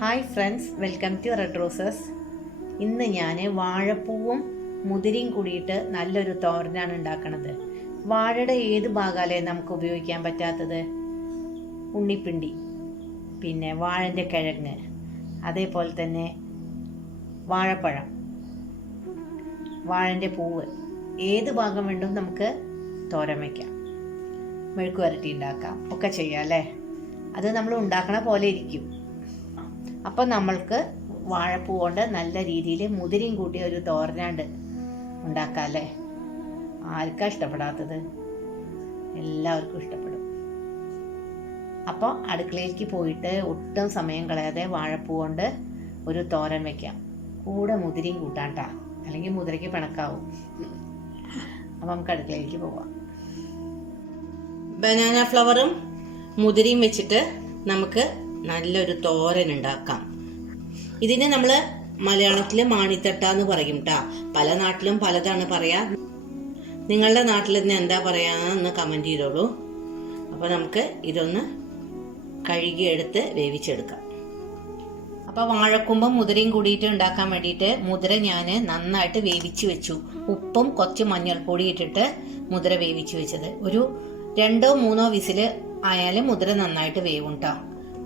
Hi friends, welcome to red roses. ഇന്ന് ഞാൻ വാഴപ്പൂവും മുതിരയും കൂടിയിട്ട് നല്ലൊരു തോരനാണ് ഉണ്ടാക്കണത്. വാഴയുടെ ഏത് ഭാഗമല്ലേ നമുക്ക് ഉപയോഗിക്കാൻ പറ്റാത്തത്? ഉണ്ണിപ്പിണ്ടി, പിന്നെ വാഴൻ്റെ കിഴങ്ങ്, അതേപോലെ തന്നെ വാഴപ്പഴം, വാഴൻ്റെ പൂവ്, ഏത് ഭാഗം വേണ്ടും നമുക്ക് തോരൻ വയ്ക്കാം, മെഴുക്ക് വരട്ടി ഉണ്ടാക്കാം, ഒക്കെ ചെയ്യാം അല്ലേ. അത് നമ്മൾ ഉണ്ടാക്കണ പോലെ ഇരിക്കും. അപ്പം നമ്മൾക്ക് വാഴപ്പൂ കൊണ്ട് നല്ല രീതിയിൽ മുതിരയും കൂട്ടിയ ഒരു തോരനാണ്ട് ഉണ്ടാക്കാം അല്ലേ. ആർക്കാ ഇഷ്ടപ്പെടാത്തത്? എല്ലാവർക്കും ഇഷ്ടപ്പെടും. അപ്പോൾ അടുക്കളയിലേക്ക് പോയിട്ട് ഒട്ടും സമയം കളയാതെ വാഴപ്പൂ കൊണ്ട് ഒരു തോരൻ വയ്ക്കാം. കൂടെ മുതിരയും കൂട്ടാട്ടാ, അല്ലെങ്കിൽ മുതിരയ്ക്ക് പിണക്കാവും. അപ്പം നമുക്ക് അടുക്കളയിലേക്ക് പോവാം. ബനാന ഫ്ലവറും മുതിരയും വെച്ചിട്ട് നമുക്ക് നല്ലൊരു തോരൻ ഉണ്ടാക്കാം. ഇതിന് നമ്മൾ മലയാളത്തിൽ മാണിത്തട്ട എന്ന് പറയും കേട്ടോ. പല നാട്ടിലും പലതാണ് പറയാ. നിങ്ങളുടെ നാട്ടിൽ നിന്ന് എന്താ പറയാന്ന് കമൻറ്റ് ചെയ്തോളൂ. അപ്പോൾ നമുക്ക് ഇതൊന്ന് കഴുകിയെടുത്ത് വേവിച്ചെടുക്കാം. അപ്പോൾ വാഴക്കുമ്പും മുതിരയും കൂടിയിട്ട് ഉണ്ടാക്കാൻ വേണ്ടിയിട്ട് മുതിര ഞാൻ നന്നായിട്ട് വേവിച്ച് വെച്ചു. ഉപ്പും കുറച്ച് മഞ്ഞൾപ്പൊടി ഇട്ടിട്ട് മുതിര വേവിച്ച് വെച്ചത്. ഒരു 2-3 വിസിൽ ആയാലും മുതിര നന്നായിട്ട് വേവും കേട്ടോ.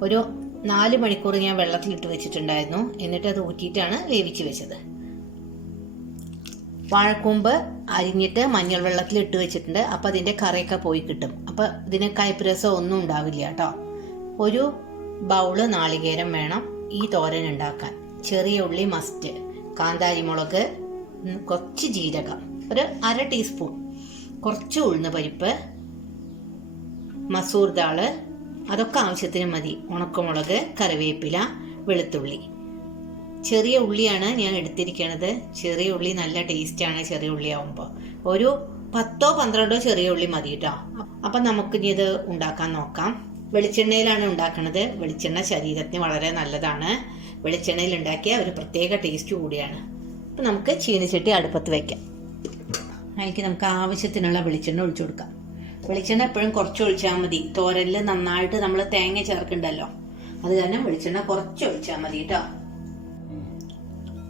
ഒരു 4 മണിക്കൂർ ഞാൻ വെള്ളത്തിലിട്ട് വെച്ചിട്ടുണ്ടായിരുന്നു. എന്നിട്ട് അത് ഊറ്റിയിട്ടാണ് വേവിച്ച് വെച്ചത്. വാഴക്കൂമ്പ് അരിഞ്ഞിട്ട് മഞ്ഞൾ വെള്ളത്തിൽ ഇട്ട് വെച്ചിട്ടുണ്ട്. അപ്പം അതിൻ്റെ കറിയൊക്കെ പോയി കിട്ടും. അപ്പം ഇതിന് കയ്പ്പ് രസം ഒന്നും ഉണ്ടാവില്ല കേട്ടോ. ഒരു ബൗള് നാളികേരം വേണം ഈ തോരൻ ഉണ്ടാക്കാൻ. ചെറിയ ഉള്ളി മസ്റ്റ്, കാന്താരി മുളക്, കുറച്ച് ജീരകം, ഒരു 1/2 ടീസ്പൂൺ, കുറച്ച് ഉഴുന്ന് പരിപ്പ്, മസൂർ ദാള്, അതൊക്കെ ആവശ്യത്തിന് മതി. ഉണക്കമുളക്, കറിവേപ്പില, വെളുത്തുള്ളി. ചെറിയ ഉള്ളിയാണ് ഞാൻ എടുത്തിരിക്കുന്നത്. ചെറിയ ഉള്ളി നല്ല ടേസ്റ്റാണ് ചെറിയ ഉള്ളി ആവുമ്പോൾ. ഒരു 10-12 ചെറിയ ഉള്ളി മതി കേട്ടോ. അപ്പം നമുക്കിനി ഇത് ഉണ്ടാക്കാൻ നോക്കാം. വെളിച്ചെണ്ണയിലാണ് ഉണ്ടാക്കുന്നത്. വെളിച്ചെണ്ണ ശരീരത്തിന് വളരെ നല്ലതാണ്. വെളിച്ചെണ്ണയിൽ ഉണ്ടാക്കിയ ഒരു പ്രത്യേക ടേസ്റ്റ് കൂടിയാണ്. അപ്പം നമുക്ക് ചീനിച്ചട്ടി അടുപ്പത്ത് വയ്ക്കാം. അതിലേക്ക് നമുക്ക് ആവശ്യത്തിനുള്ള വെളിച്ചെണ്ണ ഒഴിച്ചു കൊടുക്കാം. വെളിച്ചെണ്ണ എപ്പോഴും കുറച്ച് ഒഴിച്ചാൽ മതി. തോരനിൽ നന്നായിട്ട് നമ്മൾ തേങ്ങ ചേർക്കണ്ടല്ലോ, അത് കാരണം വെളിച്ചെണ്ണ കുറച്ച് ഒഴിച്ചാൽ മതി കേട്ടോ.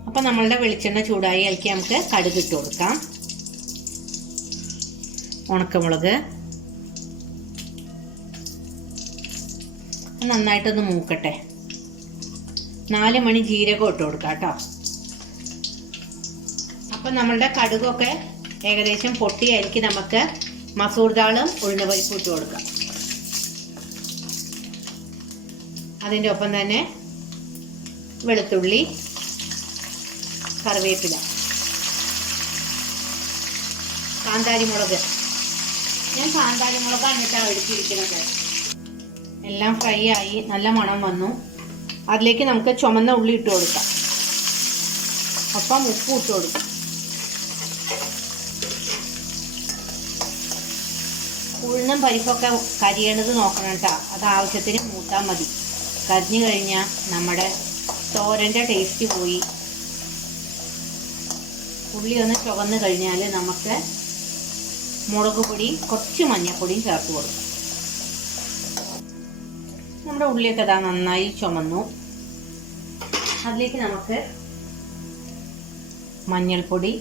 അപ്പം നമ്മളുടെ വെളിച്ചെണ്ണ ചൂടായി അതിലേക്ക് നമുക്ക് കടുക് ഇട്ട് കൊടുക്കാം. ഉണക്കമുളക് നന്നായിട്ടൊന്ന് മൂക്കട്ടെ. 4 മണി ജീരകം ഇട്ട് കൊടുക്കാം കേട്ടോ. അപ്പം നമ്മളുടെ കടുകൊക്കെ ഏകദേശം പൊട്ടിയായിരിക്കും നമുക്ക് മസൂർ ദാളും ഉഴുന്ന് പരിപ്പും ഇട്ട് കൊടുക്കാം. അതിൻ്റെ ഒപ്പം തന്നെ വെളുത്തുള്ളി, കറിവേപ്പില, കാന്താരി മുളക്. ഞാൻ കാന്താരി മുളകാണ് കേട്ടോ എടുത്തിരിക്കുന്നത്. എല്ലാം ഫ്രൈ ആയി നല്ല മണം വന്നു. അതിലേക്ക് നമുക്ക് ചുമന്ന ഉള്ളി ഇട്ട് കൊടുക്കാം. ഒപ്പം ഉപ്പും ഇട്ട് കൊടുക്കാം. ഉഴുന്നും പരിപ്പൊക്കെ കരിയണത് നോക്കണം കേട്ടോ. അത് ആവശ്യത്തിന് മൂത്താൽ മതി. കരിഞ്ഞു കഴിഞ്ഞാൽ നമ്മുടെ തോരൻ്റെ ടേസ്റ്റ് പോയി. ഉള്ളി ഒന്ന് ചുവന്ന് കഴിഞ്ഞാൽ നമുക്ക് മുളക് പൊടിയും കുറച്ച് മഞ്ഞൾപ്പൊടിയും ചേർത്ത് കൊടുക്കാം. നമ്മുടെ ഉള്ളിയൊക്കെ ഇതാ നന്നായി ചുമന്നു. അതിലേക്ക് നമുക്ക് മഞ്ഞൾപ്പൊടി,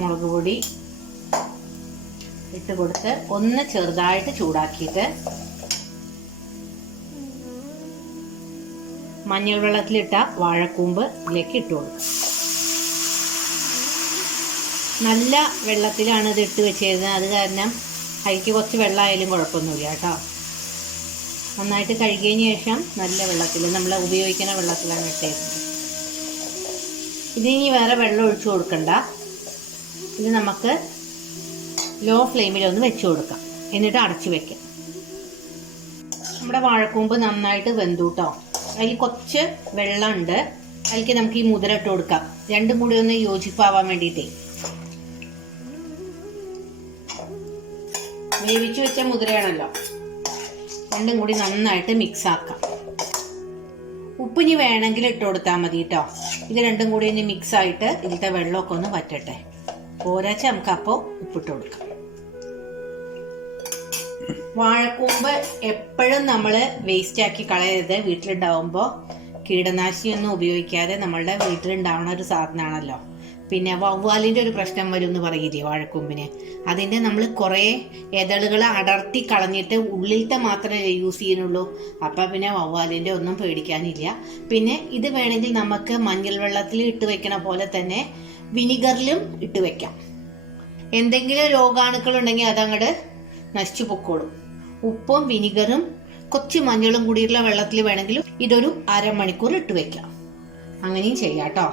മുളക് പൊടി ഇട്ട് കൊടുത്ത് ഒന്ന് ചെറുതായിട്ട് ചൂടാക്കിയിട്ട് മഞ്ഞൾ വെള്ളത്തിലിട്ട വാഴക്കൂമ്പ് ഇതിലേക്ക് ഇട്ട് കൊടുക്കുക. നല്ല വെള്ളത്തിലാണ് ഇത് ഇട്ട് വെച്ചിരുന്നത്. അത് കാരണം അതിലേക്ക് കുറച്ച് വെള്ളമായാലും കുഴപ്പമൊന്നുമില്ല കേട്ടോ. നന്നായിട്ട് കഴുകിയതിന് ശേഷം നല്ല വെള്ളത്തിൽ, നമ്മൾ ഉപയോഗിക്കുന്ന വെള്ളത്തിലാണ് ഇട്ടേക്കുന്നത്. ഇതിനി വേറെ വെള്ളം ഒഴിച്ചു കൊടുക്കണ്ട. ഇത് നമുക്ക് ലോ ഫ്ലെയിമിലൊന്ന് വെച്ച് കൊടുക്കാം. എന്നിട്ട് അടച്ചു വെക്കാം. നമ്മുടെ വാഴക്കൂമ്പ് നന്നായിട്ട് വെന്തു കേട്ടോ. അതിൽ കുറച്ച് വെള്ളമുണ്ട്. അതിലേക്ക് നമുക്ക് ഈ മുതിര ഇട്ട് കൊടുക്കാം. രണ്ടും കൂടി ഒന്ന് യോജിപ്പാവാൻ വേണ്ടിയിട്ടേ. വേവിച്ച് വെച്ച മുതിരയാണല്ലോ. രണ്ടും കൂടി നന്നായിട്ട് മിക്സ് ആക്കാം. ഉപ്പിനി വേണമെങ്കിൽ ഇട്ട് കൊടുത്താൽ മതി കേട്ടോ. ഇത് രണ്ടും കൂടി ഒന്ന് മിക്സ് ആയിട്ട് ഇതിലത്തെ വെള്ളമൊക്കെ ഒന്ന് വറ്റട്ടെ. പോരാച്ച നമുക്ക് അപ്പോൾ ഉപ്പിട്ട് കൊടുക്കാം. വാഴക്കൂമ്പ് എപ്പോഴും നമ്മൾ വേസ്റ്റ് ആക്കി കളയരുത്. വീട്ടിലുണ്ടാവുമ്പോൾ കീടനാശിനിയൊന്നും ഉപയോഗിക്കാതെ നമ്മളുടെ വീട്ടിലുണ്ടാവുന്ന ഒരു സാധനമാണല്ലോ. പിന്നെ വവ്വാലിൻ്റെ ഒരു പ്രശ്നം വരും എന്ന് പറയില്ലേ വാഴക്കൂമ്പിന്. അതിൻ്റെ നമ്മൾ കുറേ ഇതളുകൾ അടർത്തി കളഞ്ഞിട്ട് ഉള്ളിലത്തെ മാത്രമേ യൂസ് ചെയ്യുന്നുള്ളൂ. അപ്പം പിന്നെ വവ്വാലിൻ്റെ ഒന്നും പേടിക്കാനില്ല. പിന്നെ ഇത് വേണമെങ്കിൽ നമുക്ക് മഞ്ഞൾ വെള്ളത്തിൽ ഇട്ട് വെക്കണ പോലെ തന്നെ വിനിഗറിലും ഇട്ട് വെക്കാം. എന്തെങ്കിലും രോഗാണുക്കളുണ്ടെങ്കിൽ അതങ്ങോട്ട് നശിച്ചു പൊക്കോളും. ഉപ്പും വിനിഗറും കുറച്ച് മഞ്ഞളും കൂടിയുള്ള വെള്ളത്തിൽ വേണമെങ്കിലും ഇതൊരു അരമണിക്കൂർ ഇട്ട് വെക്കാം. അങ്ങനെയും ചെയ്യാം കേട്ടോ.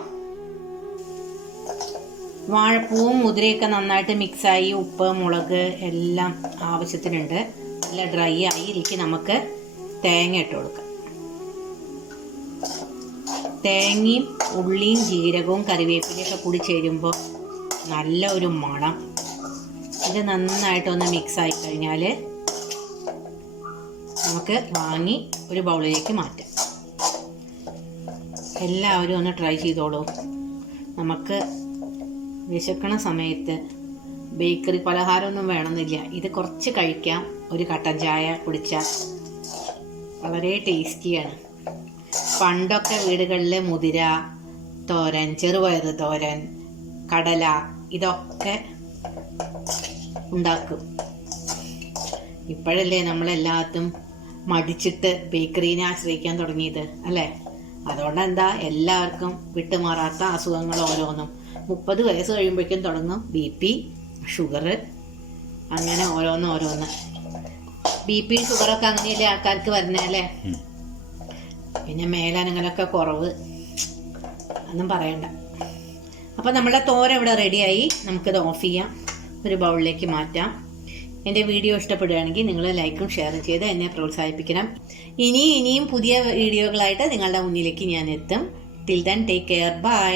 വാഴപ്പൂവും മുതിരയൊക്കെ നന്നായിട്ട് മിക്സായി ഉപ്പ് മുളക് എല്ലാം ആവശ്യത്തിനുണ്ട്. നല്ല ഡ്രൈ ആയി ഇതിലേക്ക് നമുക്ക് തേങ്ങ ഇട്ട് കൊടുക്കാം. തേങ്ങയും ഉള്ളിയും ജീരകവും കറിവേപ്പിലയൊക്കെ കൂടി ചേരുമ്പോൾ നല്ല ഒരു മണം. ഇത് നന്നായിട്ടൊന്ന് മിക്സായി കഴിഞ്ഞാൽ നമുക്ക് വാങ്ങി ഒരു ബൗളിലേക്ക് മാറ്റാം. എല്ലാവരും ഒന്ന് ട്രൈ ചെയ്തോളൂ. നമുക്ക് വിശക്കണ സമയത്ത് ബേക്കറി പലഹാരമൊന്നും വേണമെന്നില്ല. ഇത് കുറച്ച് കഴിക്കാം. ഒരു കട്ടൻ ചായ കുടിച്ചാൽ വളരെ ടേസ്റ്റിയാണ്. പണ്ടൊക്കെ വീടുകളിൽ മുതിര തോരൻ, ചെറുപയർ തോരൻ, കടല ഇതൊക്കെ ഉണ്ടാക്കും. ഇപ്പോഴല്ലേ നമ്മളെല്ലാത്തും മടിച്ചിട്ട് ബേക്കറീനെ ആശ്രയിക്കാൻ തുടങ്ങിയത് അല്ലേ? അതുകൊണ്ട് എന്താ എല്ലാവർക്കും വിട്ടുമാറാത്ത അസുഖങ്ങൾ ഓരോന്നും. 30 വയസ്സ് കഴിയുമ്പോഴേക്കും തുടങ്ങും BP, ഷുഗർ, അങ്ങനെ ഓരോന്ന്. BP ഷുഗറൊക്കെ അങ്ങനെയല്ലേ ആൾക്കാർക്ക് വരുന്നല്ലേ. പിന്നെ മേലനങ്ങളൊക്കെ കുറവ്, ഒന്നും പറയണ്ട. അപ്പം നമ്മുടെ തോര ഇവിടെ റെഡിയായി. നമുക്കിത് ഓഫ് ചെയ്യാം, ഒരു ബൗളിലേക്ക് മാറ്റാം. എൻ്റെ വീഡിയോ ഇഷ്ടപ്പെടുകയാണെങ്കിൽ നിങ്ങൾ ലൈക്കും ഷെയറും ചെയ്ത് എന്നെ പ്രോത്സാഹിപ്പിക്കണം. ഇനിയും പുതിയ വീഡിയോകളായിട്ട് നിങ്ങളുടെ മുന്നിലേക്ക് ഞാൻ എത്തും. Till then take care, by.